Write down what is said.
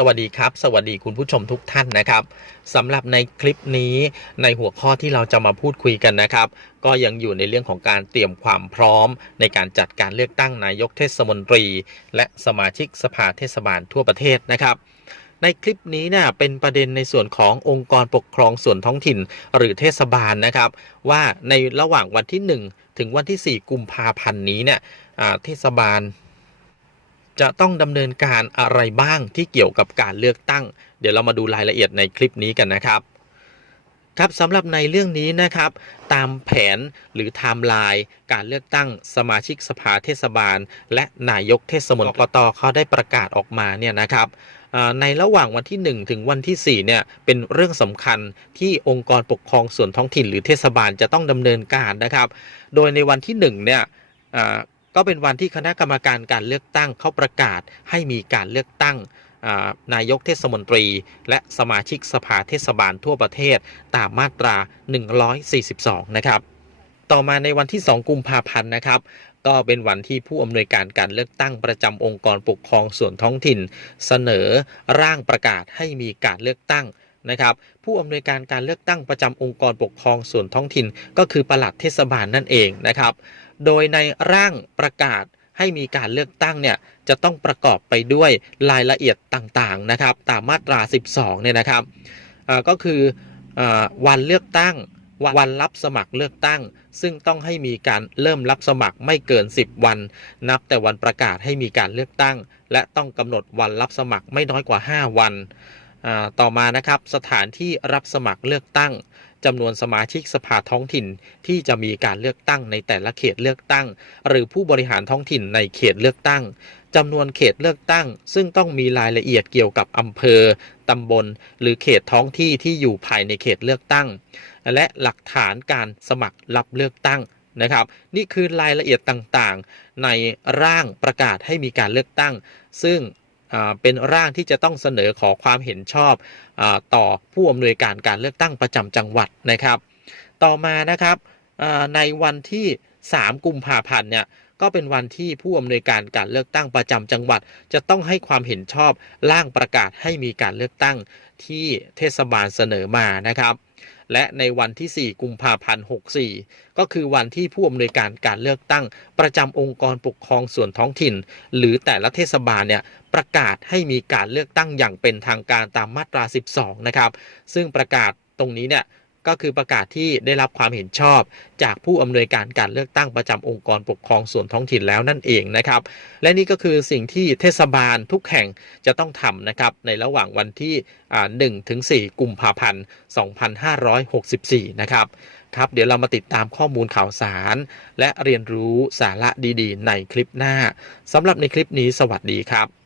สวัสดีครับ สวัสดีคุณผู้ชมทุกท่านนะครับสำหรับในคลิปนี้ในหัวข้อที่เราจะมาพูดคุยกันนะครับ ก็ยังอยู่ในเรื่องของการเตรียมความพร้อม ในการจัดการเลือกตั้งนายกเทศมนตรี และสมาชิกสภาเทศบาลทั่วประเทศนะครับ ในคลิปนี้เนี่ยเป็นประเด็นในส่วนขององค์กรปกครองส่วนท้องถิ่นหรือเทศบาลนะครับ ว่าในระหว่างวันที่ 1 ถึงวันที่ 4 กุมภาพันธ์นี้เนี่ยเทศบาล จะต้องดำเนินการอะไรบ้างที่เกี่ยวกับการเลือกตั้ง เดี๋ยวเรามาดูรายละเอียดในคลิปนี้กันนะครับครับสำหรับในเรื่องนี้นะครับตามแผนหรือไทม์ไลน์การเลือกตั้งสมาชิกสภาเทศบาล และนายกเทศมนตรีตเขาได้ประกาศออกมาเนี่ยนะครับในระหว่างวันที่ 1 ถึงวันที่ 4 เนี่ย เป็นเรื่องสำคัญที่องค์กรปกครองส่วนท้องถิ่นหรือเทศบาลจะต้องดำเนินการนะครับ โดยในวันที่ 1 เนี่ย ก็เป็นวันที่คณะกรรมการการเลือกตั้งเขาประกาศให้มีการเลือกตั้งนายกเทศมนตรี และสมาชิกสภาเทศบาลทั่วประเทศตามมาตรา 142 นะครับต่อมาในวันที่ 2 กุมภาพันธ์นะครับ ก็เป็นวันที่ผู้อำนวยการการเลือกตั้งประจำองค์กรปกครองส่วนท้องถิ่น เสนอร่างประกาศให้มีการเลือกตั้งนะครับ ผู้อำนวยการการเลือกตั้งประจำองค์กรปกครองส่วนท้องถิ่น ก็คือปลัดเทศบาลนั่นเองนะครับ โดยในร่างประกาศให้มีการเลือกตั้งเนี่ยจะต้องประกอบไปด้วยรายละเอียดต่างๆนะครับ ตามมาตรา 12 เนี่ยนะครับก็คืออวันเลือกตั้งวันรับสมัครเลือกตั้ง ซึ่งต้องให้มีการเริ่มรับสมัครไม่เกิน 10 วัน นับแต่วันประกาศให้มีการเลือกตั้ง และต้องกำหนดวันรับสมัครไม่น้อยกว่า 5 วันต่อมานะครับสถานที่รับสมัครเลือกตั้ง จำนวนสมาชิกสภาท้องถิ่นที่จะมีการเลือกตั้งในแต่ละเขตเลือกตั้ง หรือผู้บริหารท้องถิ่นในเขตเลือกตั้งจำนวนเขตเลือกตั้ง ซึ่งต้องมีรายละเอียดเกี่ยวกับอำเภอ ตำบล หรือเขตท้องที่ที่อยู่ภายในเขตเลือกตั้ง และหลักฐานการสมัครรับเลือกตั้งนะครับ นี่คือรายละเอียดต่างๆ ในร่างประกาศให้มีการเลือกตั้ง ซึ่ง เป็นร่างที่จะต้องเสนอขอความเห็นชอบอต่อผู้อำนวยการการเลือกตั้งประจำจังหวัดนะครับ ต่อมานะครับในวันที่ 3 กุมภาพันธ์เนี่ยก็เป็นวันที่ผู้อำนวยการการเลือกตั้งประจำจังหวัด จะต้องให้ความเห็นชอบร่างประกาศให้มีการเลือกตั้งที่เทศบาลเสนอมานะครับ และในวันที่ 4 กุมภาพันธ์ 64 ก็คือวันที่ผู้อำนวยการการเลือกตั้ง ประจำองค์กรปกครองส่วนท้องถิ่น หรือแต่ละเทศบาลเนี่ยประกาศให้มีการเลือกตั้งอย่างเป็นทางการตามมาตรา 12 นะครับ ซึ่งประกาศตรงนี้เนี่ย ก็คือประกาศที่ได้รับความเห็นชอบจากผู้อำนวยการการเลือกตั้งประจำองค์กรปกครองส่วนท้องถิ่นแล้วนั่นเองนะครับ และนี่ก็คือสิ่งที่เทศบาลทุกแห่งจะต้องทำนะครับ ในระหว่างวันที่อ่า1ถึง4กุมภาพันธ์ 2564 นะครับครับเดี๋ยวเรามาติดตามข้อมูลข่าวสาร และเรียนรู้สาระดีๆ ในคลิปหน้าสำหรับในคลิปนี้สวัสดีครับ